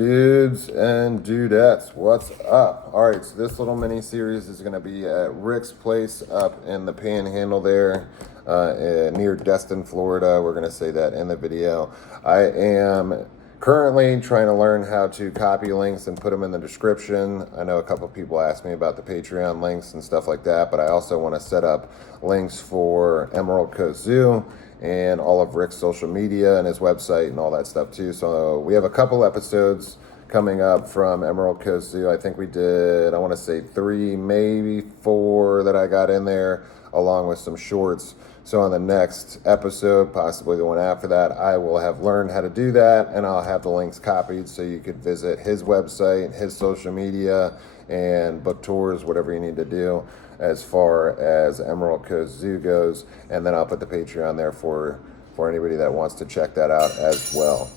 Dudes and dudettes, what's up? All right, so this little mini series is going to be at Rick's place up in the Panhandle there, near Destin, Florida. We're going to say that in the video. I am currently trying to learn how to copy links and put them in the description. I know a couple of people asked me about the Patreon links and stuff like that, but I also want to set up links for Emerald Coast Zoo and all of Rick's social media and his website and all that stuff too. So we have a couple episodes coming up from Emerald Coast Zoo. I think we did, I want to say 3, maybe 4 that I got in there, along with some shorts. So on the next episode, possibly the one after that, I will have learned how to do that, and I'll have the links copied so you could visit his website, his social media, and book tours, whatever you need to do as far as Emerald Coast Zoo goes. And then I'll put the Patreon there for anybody that wants to check that out as well.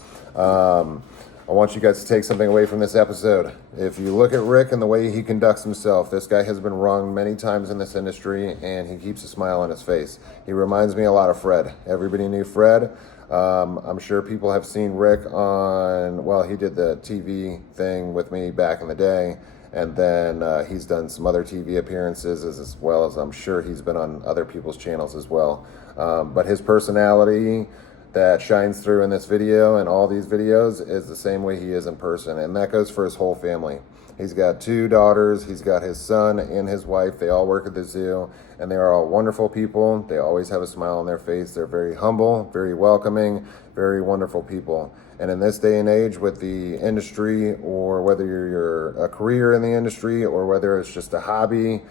I want you guys to take something away from this episode. If you look at Rick and the way he conducts himself, this guy has been wronged many times in this industry, and he keeps a smile on his face. He reminds me a lot of Fred. Everybody knew Fred. I'm sure people have seen Rick on, well, he did the TV thing with me back in the day, and then he's done some other TV appearances as well as I'm sure he's been on other people's channels as well. But his personality that shines through in this video and all these videos is the same way he is in person, and that goes for his whole family. He's got 2 daughters, he's got his son and his wife. They all work at the zoo, and they are all wonderful people. They always have a smile on their face. They're very humble, very welcoming, very wonderful people. And in this day and age with the industry, or whether you're a career in the industry or whether it's just a hobby,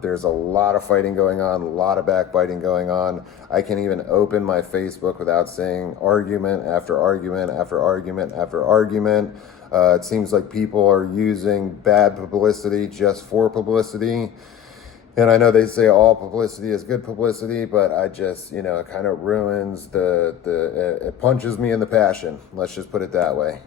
there's a lot of fighting going on, a lot of backbiting going on. I can't even open my Facebook without seeing argument after argument after argument after argument. It seems like people are using bad publicity just for publicity. And I know they say all publicity is good publicity, but I just, it kind of ruins it punches me in the passion. Let's just put it that way.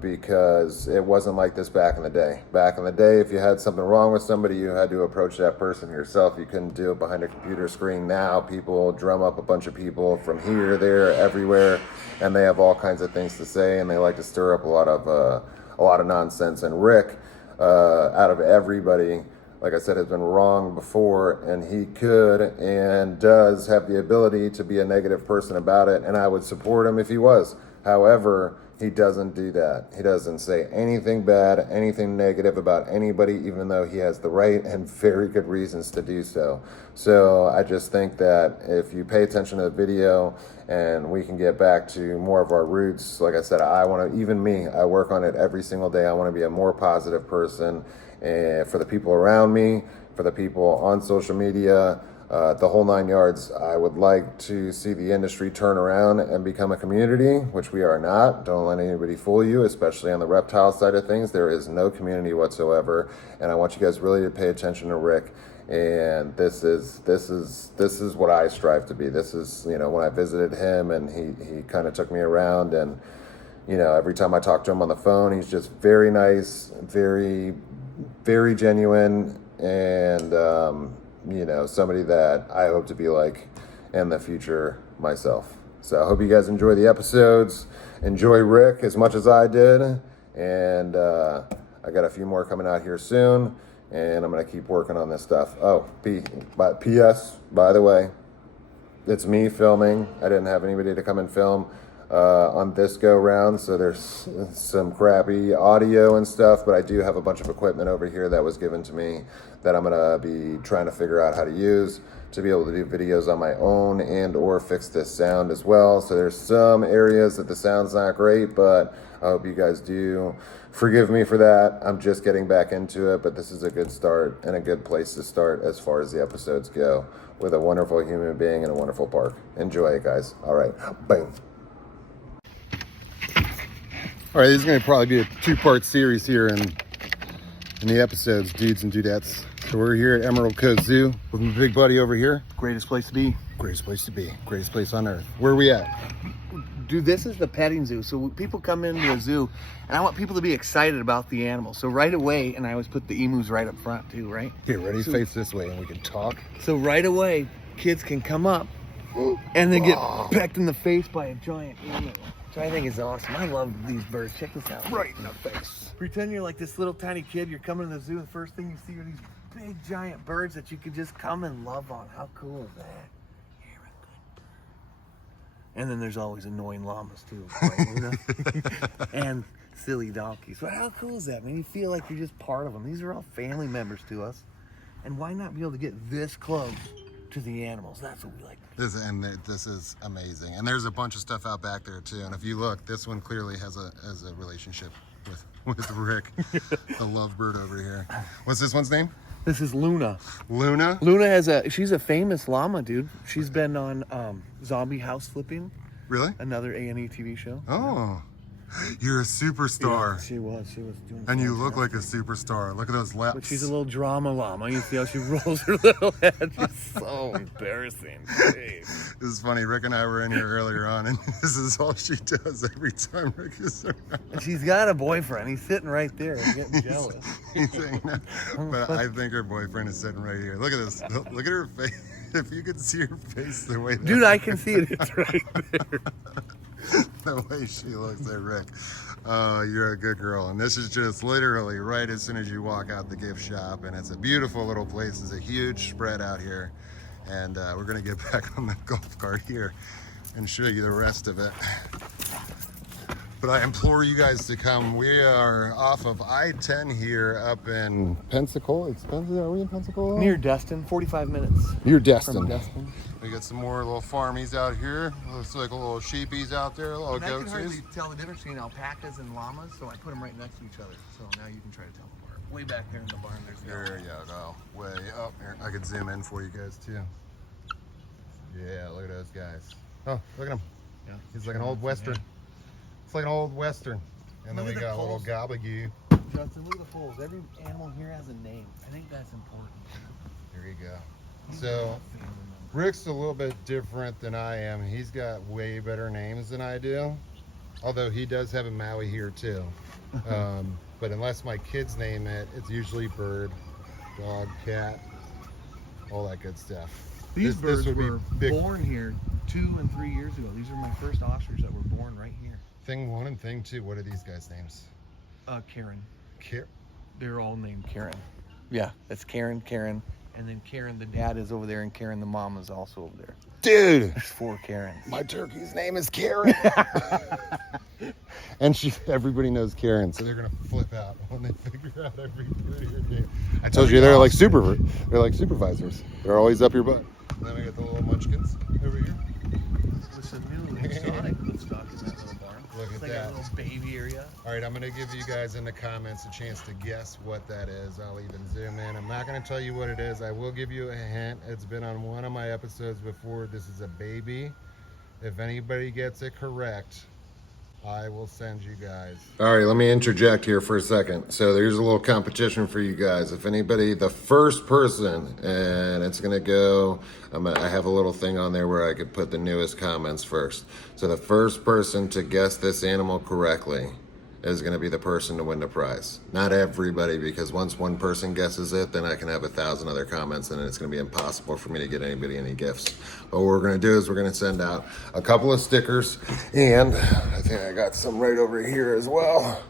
Because it wasn't like this back in the day. Back in the day, if you had something wrong with somebody, you had to approach that person yourself. You couldn't do it behind a computer screen. Now people drum up a bunch of people from here, there, everywhere, and they have all kinds of things to say, and they like to stir up a lot of nonsense. And Rick, out of everybody, like I said, has been wrong before, and he could and does have the ability to be a negative person about it, and I would support him if he was. However, he doesn't do that. He doesn't say anything bad, anything negative about anybody, even though he has the right and very good reasons to do so. So I just think that if you pay attention to the video and we can get back to more of our roots, like I said, I work on it every single day. I want to be a more positive person. And for the people around me, for the people on social media, the whole 9 yards, I would like to see the industry turn around and become a community, which we are not. Don't let anybody fool you, especially on the reptile side of things. There is no community whatsoever, and I want you guys really to pay attention to Rick. And this is what I strive to be. This is, when I visited him and he kind of took me around, and every time I talk to him on the phone, he's just very nice, very very genuine, and somebody that I hope to be like in the future myself. So I hope you guys enjoy the episodes, enjoy Rick as much as I did, and I got a few more coming out here soon, and I'm gonna keep working on this stuff. P.S. by the way, it's me filming. I didn't have anybody to come and film on this go round, so there's some crappy audio and stuff, but I do have a bunch of equipment over here that was given to me that I'm gonna be trying to figure out how to use to be able to do videos on my own and or fix this sound as well. So there's some areas that the sound's not great, but I hope you guys do forgive me for that. I'm just getting back into it, but this is a good start and a good place to start as far as the episodes go, with a wonderful human being in a wonderful park. Enjoy it, guys. All right, boom. All right, this is going to probably be a 2-part series here in the episodes, dudes and dudettes. So we're here at Emerald Coast Zoo with my big buddy over here. Greatest place to be. Greatest place to be. Greatest place on earth. Where are we at? Dude, this is the petting zoo. So people come into a zoo, and I want people to be excited about the animals. So right away, and I always put the emus right up front too, right? Here, ready? Face this way and we can talk. So right away, kids can come up and then get pecked in the face by a giant emu. which I think is awesome. I love these birds. Check this out. Right in the face. Pretend you're like this little tiny kid. You're coming to the zoo, and the first thing you see are these big giant birds that you can just come and love on. How cool is that? You're a good bird. And then there's always annoying llamas too, right, Luna? And silly donkeys. But how cool is that, man? You feel like you're just part of them. These are all family members to us. And why not be able to get this close to the animals? That's what we like. This is amazing. And there's a bunch of stuff out back there too. And if you look, this one clearly has a relationship with Rick, the lovebird over here. What's this one's name? This is Luna. Luna? Luna she's a famous llama, dude. She's been on Zombie House Flipping. Really? Another A&E TV show. Oh. You're a superstar. Yeah, she was doing. And you look like a superstar. Look at those laps. But she's a little drama llama. You see how she rolls her little head? She's so embarrassing. Jeez. This is funny. Rick and I were in here earlier on, and this is all she does every time Rick is around. And she's got a boyfriend. He's sitting right there. I'm getting jealous. He's saying that. But I think her boyfriend is sitting right here. Look at this. Look at her face. If you could see her face the way that Dude, I can see it. It's right there. The way she looks at Rick. Oh, you're a good girl. And this is just literally right as soon as you walk out the gift shop. And it's a beautiful little place. It's a huge spread out here. And we're going to get back on the golf cart here and show you the rest of it. But I implore you guys to come. We are off of I-10 here up in Pensacola. Are we in Pensacola? Near Destin, 45 minutes. Near Destin. From Destin. We got some more little farmies out here. Looks like a little sheepies out there, little And I can hardly goatsies. tell the difference between alpacas and llamas, so I put them right next to each other. So now you can try to tell them apart. Way back there in the barn, there's the There you go. Way up here. I could zoom in for you guys too. Yeah, look at those guys. Oh, look at him. Yeah. He's like an old Western. It's like an old Western. And then Look we at the got a little poles. gobagoo. Justin, look at the foals. Every animal here has a name. I think that's important. There you go. So Rick's a little bit different than I am. He's got way better names than I do. Although he does have a Maui here too. But unless my kids name it, it's usually bird, dog, cat, all that good stuff. These birds would be were big. born here 2 and 3 years ago. These are my first ostrich that were born right here. Thing 1 and thing 2, what are these guys' names? Karen. They're all named Karen. Yeah, it's Karen, and then Karen the dad is over there, and Karen the mom is also over there. Dude, There's 4 Karens. my turkey's name is Karen. And everybody knows Karen, so they're gonna flip out when they figure out every name. I told you they're like supervisors. They're always up your butt. And then we got the little munchkins over here. With some new exotic stuff in that little barn. Look It's at like that. a little baby area. All right, I'm gonna give you guys in the comments a chance to guess what that is. I'll even zoom in. I'm not gonna tell you what it is. I will give you a hint. It's been on one of my episodes before. This is a baby. If anybody gets it correct, I will send you guys. All right, let me interject here for a second. So there's a little competition for you guys. If anybody, the first person, and it's gonna go, I have a little thing on there where I could put the newest comments first. So the first person to guess this animal correctly is gonna be the person to win the prize. Not everybody, because once one person guesses it, then I can have 1,000 other comments and it's gonna be impossible for me to get anybody any gifts. But what we're gonna do is we're gonna send out a couple of stickers, and I think I got some right over here as well.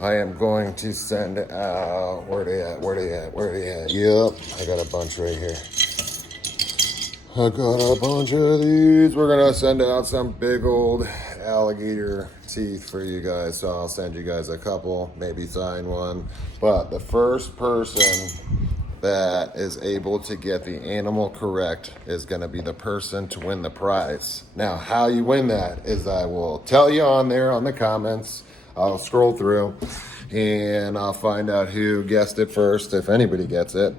I am going to send out, where they at? Yep, I got a bunch right here. I got a bunch of these. We're gonna send out some big old alligator teeth for you guys. So I'll send you guys a couple, maybe sign one. But the first person that is able to get the animal correct is gonna be the person to win the prize. Now, how you win that is I will tell you on there on the comments. I'll scroll through and I'll find out who guessed it first, if anybody gets it.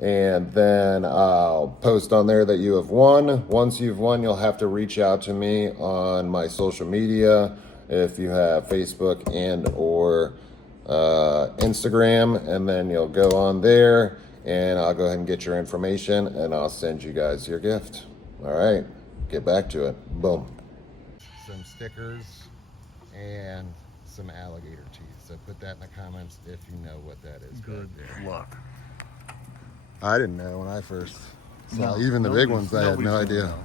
And then I'll post on there that you have won. Once you've won, you'll have to reach out to me on my social media, if you have Facebook and or Instagram, and then you'll go on there and I'll go ahead and get your information and I'll send you guys your gift. All right, get back to it. Boom. Some stickers and some alligator teeth. So put that in the comments if you know what that is. Good luck. I didn't know when I first saw No, even the big nobody's- ones. I had no nobody's idea. gonna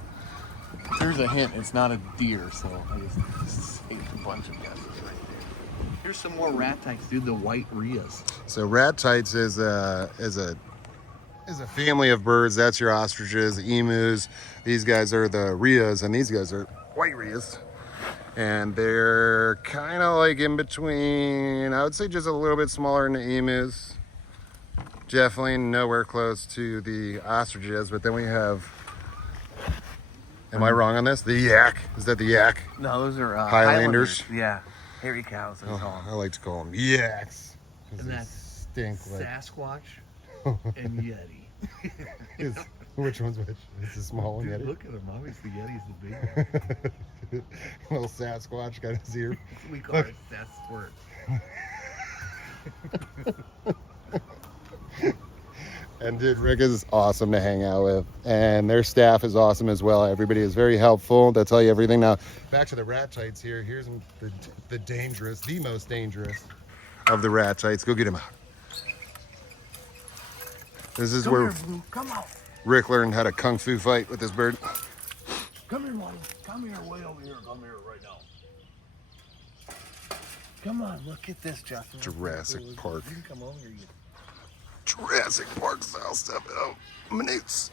know. There's a hint. It's not a deer, so I just ate a bunch of guesses right there. Here's some more ratites, dude. The white rheas. So ratites is a family of birds. That's your ostriches, emus. These guys are the rheas, and these guys are white rheas. And they're kind of like in between. I would say just a little bit smaller than the emus. Definitely nowhere close to the ostriches. But then we have. Am I wrong on this? The yak. Is that the yak? No, those are Highlanders? Yeah, hairy cows. They call I them. like to call them yaks. And They that's stink like. Sasquatch and Yeti. Which one's which? It's the small one, Dude, Yeti. look at him. Obviously, Yeti's the big one. Little Sasquatch got his ear. We call it Sasquirt. And dude, Rick is awesome to hang out with, and their staff is awesome as well. Everybody is very helpful. They'll tell you everything. Now, back to the ratites here. Here's the most dangerous of the ratites. Go get him out. This is where Come out. Rick learned how to kung fu fight with this bird. Come here, Monty. Come here, way over here. Come here right now. Come on, look at this, Justin. Jurassic Park. You can come over here. Jurassic Park style stuff. Oh, minutes.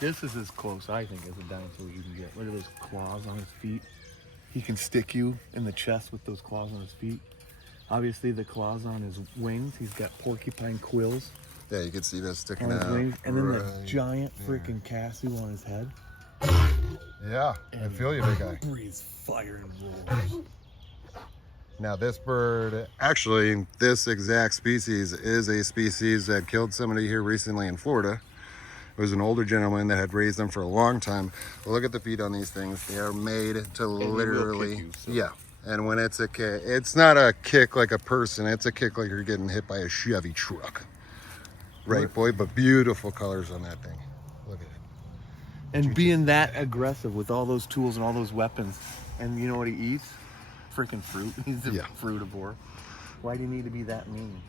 This is as close, I think, as a dinosaur you can get. Look at those claws on his feet. He can stick you in the chest with those claws on his feet. Obviously, the claws on his wings. He's got porcupine quills Yeah, you can see that sticking on his out. wings. And then the right giant there. freaking cashew on his head. Yeah, I feel you, big guy. Breathes fire and rolls. Now this bird, actually, this exact species is a species that killed somebody here recently in Florida. It was an older gentleman that had raised them for a long time. But look at the feet on these things. They are made to literally, kick you, so. yeah. And when it's a kick, it's not a kick like a person. It's a kick like you're getting hit by a Chevy truck. Right, boy? But beautiful colors on that thing. Look at it. And being that aggressive with all those tools and all those weapons. And you know what he eats? Freaking fruit. He's a frutivore. Why do you need to be that mean?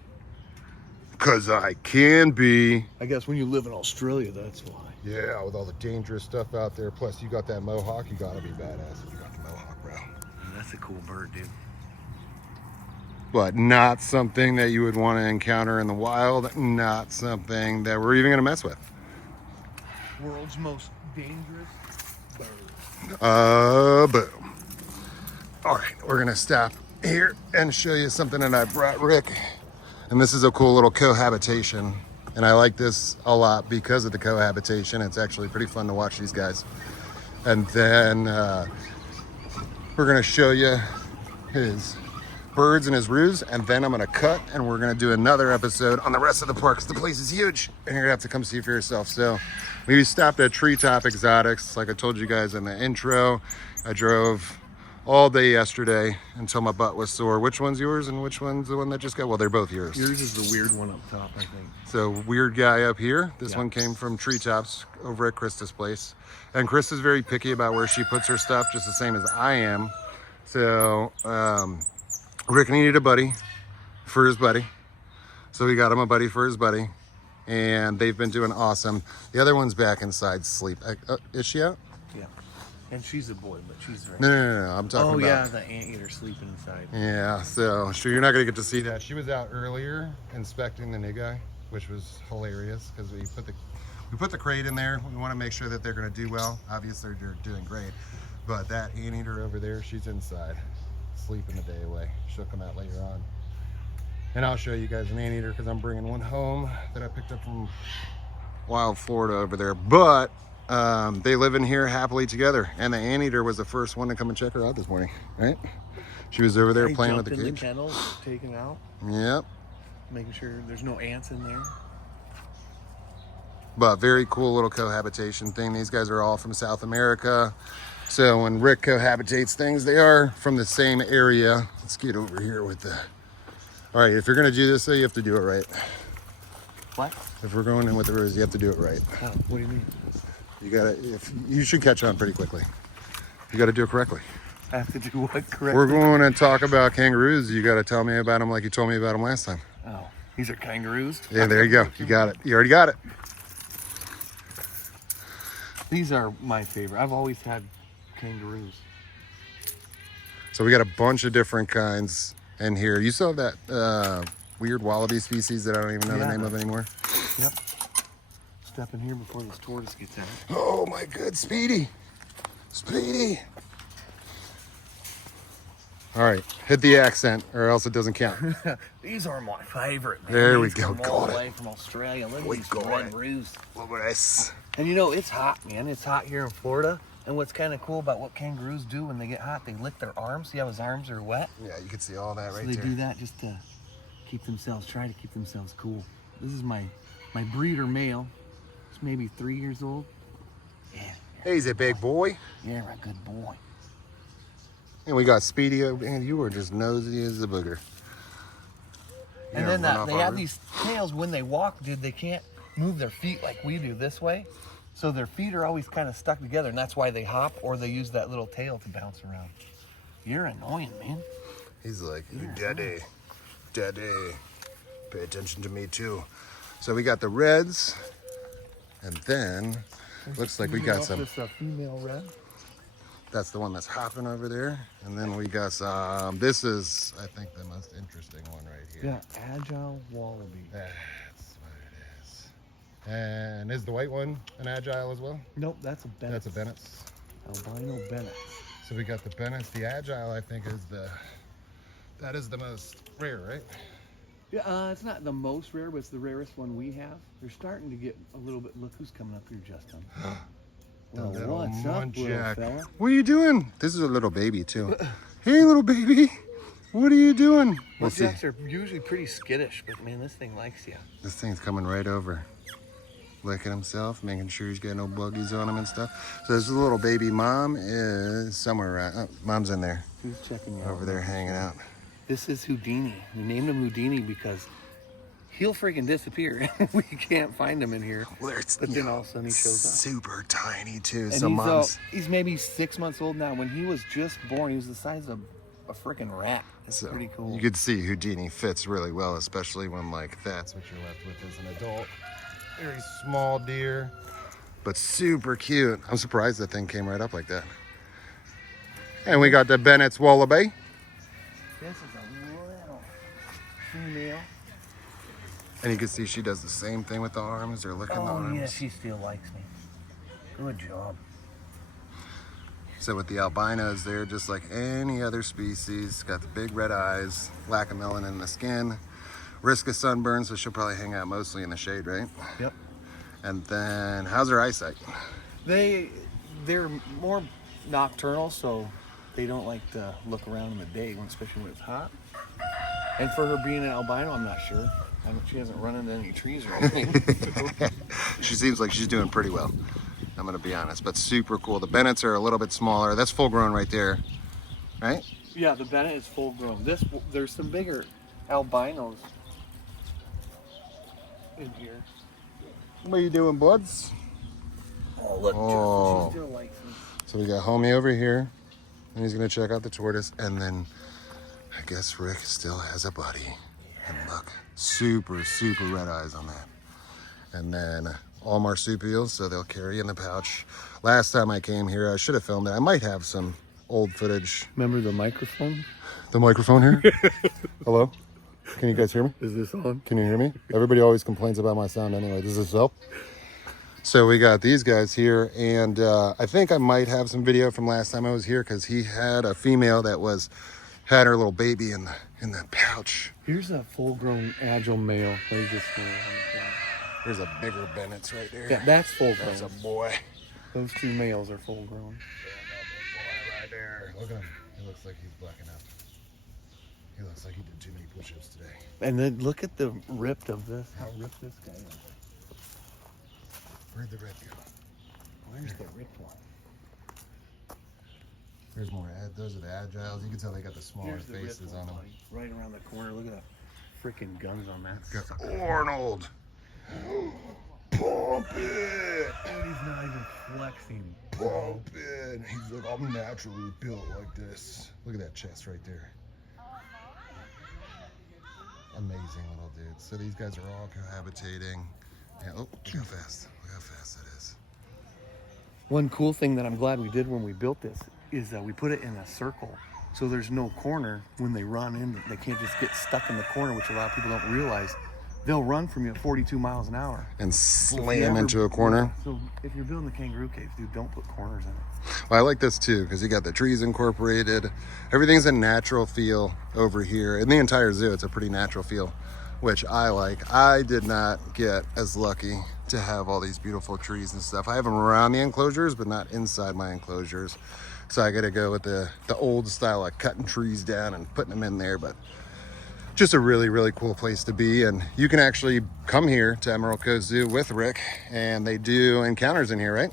Because I can be. I guess when you live in Australia, that's why. Yeah, with all the dangerous stuff out there. Plus, you got that mohawk. You gotta be badass if you got the mohawk, bro. That's a cool bird, dude. But not something that you would want to encounter in the wild. Not something that we're even gonna mess with. World's most dangerous bird. Boom. All right, we're gonna stop here and show you something that I brought Rick. And this is a cool little cohabitation. And I like this a lot because of the cohabitation. It's actually pretty fun to watch these guys. And then we're gonna show you his birds and his roos. And then I'm gonna cut and we're gonna do another episode on the rest of the park. 'Cause the place is huge and you're gonna have to come see for yourself. So we stopped at Treetop Exotics. Like I told you guys in the intro, I drove all day yesterday until my butt was sore. Which one's yours and which one's the one that just got? Well, they're both yours. Yours is the weird one up top, I think. So weird guy up here. This Yeah. one came from Treetops over at Krista's place. And Krista's very picky about where she puts her stuff, just the same as I am. So Rick needed a buddy for his buddy. So we got him a buddy for his buddy. And they've been doing awesome. The other one's back inside sleep. Is she out? Yeah. And she's a boy, but she's very... No. I'm talking about. Oh, yeah, the anteater sleeping inside. Yeah, so sure you're not gonna get to see that. She was out earlier inspecting the new guy, which was hilarious because we put the crate in there. We want to make sure that they're gonna do well. Obviously they're doing great, but that anteater over there, she's inside, sleeping the day away. She'll come out later on, and I'll show you guys an anteater because I'm bringing one home that I picked up from Wild Florida over there. But they live in here happily together, and the anteater was the first one to come and check her out this morning, right? She was over there playing with the in cage. the kennel, taking it out, Yep. making sure there's no ants in there. But very cool little cohabitation thing. These guys are all from South America. So when Rick cohabitates things, they are from the same area. Let's get over here with the... All right, if you're gonna do this, though, you have to do it right. What? If we're going in with the ruse, you have to do it right. Oh, what do you mean? You should catch on pretty quickly. You gotta do it correctly. I have to do what correctly? We're going to talk about kangaroos. You gotta tell me about them like you told me about them last time. Oh, these are kangaroos? Yeah, there you go. You got it. You already got it. These are my favorite. I've always had kangaroos. So we got a bunch of different kinds in here. You saw that weird wallaby species that I don't even know the name of anymore? Yep. Step in here before this tortoise gets out. Oh my good, Speedy. Speedy. All right, hit the accent or else it doesn't count. These are my favorite, man. There we These go, come all got the way it. from Australia. Look at We these got red it. roos. Look at this. And you know, it's hot, man. It's hot here in Florida. And what's kind of cool about what kangaroos do when they get hot, they lick their arms. See how his arms are wet? Yeah, you can see all that So right they there. do that just to try to keep themselves cool. This is my breeder male. He's maybe 3 years old. Yeah. He's a big boy. You're a good boy. And we got Speedy, and you were just nosy as a booger. And then they have these tails when they walk, dude. They can't move their feet like we do this way. So their feet are always kind of stuck together, and that's why they hop or they use that little tail to bounce around. You're annoying, man. He's like, daddy, daddy, pay attention to me too. So we got the reds, and then looks like we got some. This female red. That's the one that's hopping over there. And then we got some, this is, I think, the most interesting one right here. Yeah, agile wallaby. That's what it is. And is the white one an agile as well? Nope, that's a Bennett. That's a Bennett's. Albino Bennett. So we got the Bennett's. The agile, I think, that is the most rare, right? Yeah, it's not the most rare, but it's the rarest one we have. They're starting to get a little bit, look who's coming up here, Justin. Well, what's up, little fella? What are you doing? This is a little baby too. Hey, little baby. What are you doing? Well, Jacks are usually pretty skittish, but man, this thing likes you. This thing's coming right over. Licking himself, making sure he's got no buggies on him and stuff. So this little baby mom is somewhere around. Oh, mom's in there. Who's checking you out? Over there hanging out. This is Houdini. We named him Houdini because he'll freaking disappear. We can't find him in here. Well, but then all of a sudden he shows up. Super tiny too. And So he's maybe 6 months old now. When he was just born, he was the size of a freaking rat. That's pretty cool. You could see Houdini fits really well, especially when like that's what you're left with as an adult. Very small deer, but super cute. I'm surprised that thing came right up like that. And we got the Bennett's Wallaby. This is a little female. And you can see she does the same thing with the arms. They're licking the arms. Oh yeah, she still likes me. Good job. So with the albinos, they're just like any other species. Got the big red eyes, lack of melanin in the skin, risk of sunburn, so she'll probably hang out mostly in the shade, right? Yep. And then, how's her eyesight? They're more nocturnal, so they don't like to look around in the day, especially when it's hot. And for her being an albino, I'm not sure. She hasn't run into any trees or anything. She seems like she's doing pretty well, I'm gonna be honest, but super cool. The Bennetts are a little bit smaller. That's full grown right there, right? Yeah, the Bennett is full grown. There's some bigger albinos in here. What are you doing, buds? Oh, look, Oh. she still likes me. So we got homie over here, and he's gonna check out the tortoise, and then I guess Rick still has a buddy. And look, super, super red eyes on that. And then all marsupials, so they'll carry in the pouch. Last time I came here, I should have filmed it. I might have some old footage. Remember the microphone? The microphone here? Hello? Can you guys hear me? Is this on? Can you hear me? Everybody always complains about my sound anyway. Does this help? So we got these guys here, and I think I might have some video from last time I was here because he had a female that had her little baby in the pouch. Here's a full-grown agile male. There's a bigger Bennett's right there. Yeah, that's full-grown. That's a boy. Those two males are full-grown. Boy right there. Look at him. He looks like he's blacking out. He looks like he did too many push-ups today. And then look at the ripped of this. How ripped this guy is. Where'd the red go? Where's the ripped one? There's more. Those are the agiles. You can tell they got the smaller Here's the faces ripped on them. one, buddy. Right around the corner. Look at the freaking guns on that. Got sucker. Arnold. Pump it. And he's not even flexing. Pump it. He's like, I'm naturally built like this. Look at that chest right there. Amazing little dudes. So these guys are all cohabitating. Yeah, oh, look how fast. Look how fast that is. One cool thing that I'm glad we did when we built this is we put it in a circle. So there's no corner when they run in. They can't just get stuck in the corner, which a lot of people don't realize. They'll run from you at 42 miles an hour. And slam into a corner. So if you're building the kangaroo cave, dude, don't put corners in it. Well, I like this too, because you got the trees incorporated. Everything's a natural feel over here. In the entire zoo, it's a pretty natural feel, which I like. I did not get as lucky to have all these beautiful trees and stuff. I have them around the enclosures, but not inside my enclosures. So I gotta go with the old style of cutting trees down and putting them in there. But just a really, really cool place to be. And you can actually come here to Emerald Coast Zoo with Rick, and they do encounters in here, right?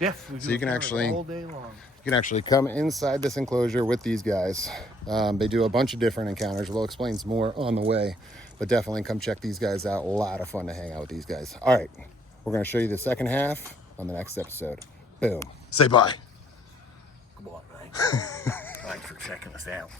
Yes, we do. So you can actually all day long. You can actually come inside this enclosure with these guys. They do a bunch of different encounters. We'll explain some more on the way, but definitely come check these guys out. A lot of fun to hang out with these guys. All right, we're gonna show you the second half on the next episode. Boom. Say bye. Come on, man. Thanks for checking us out.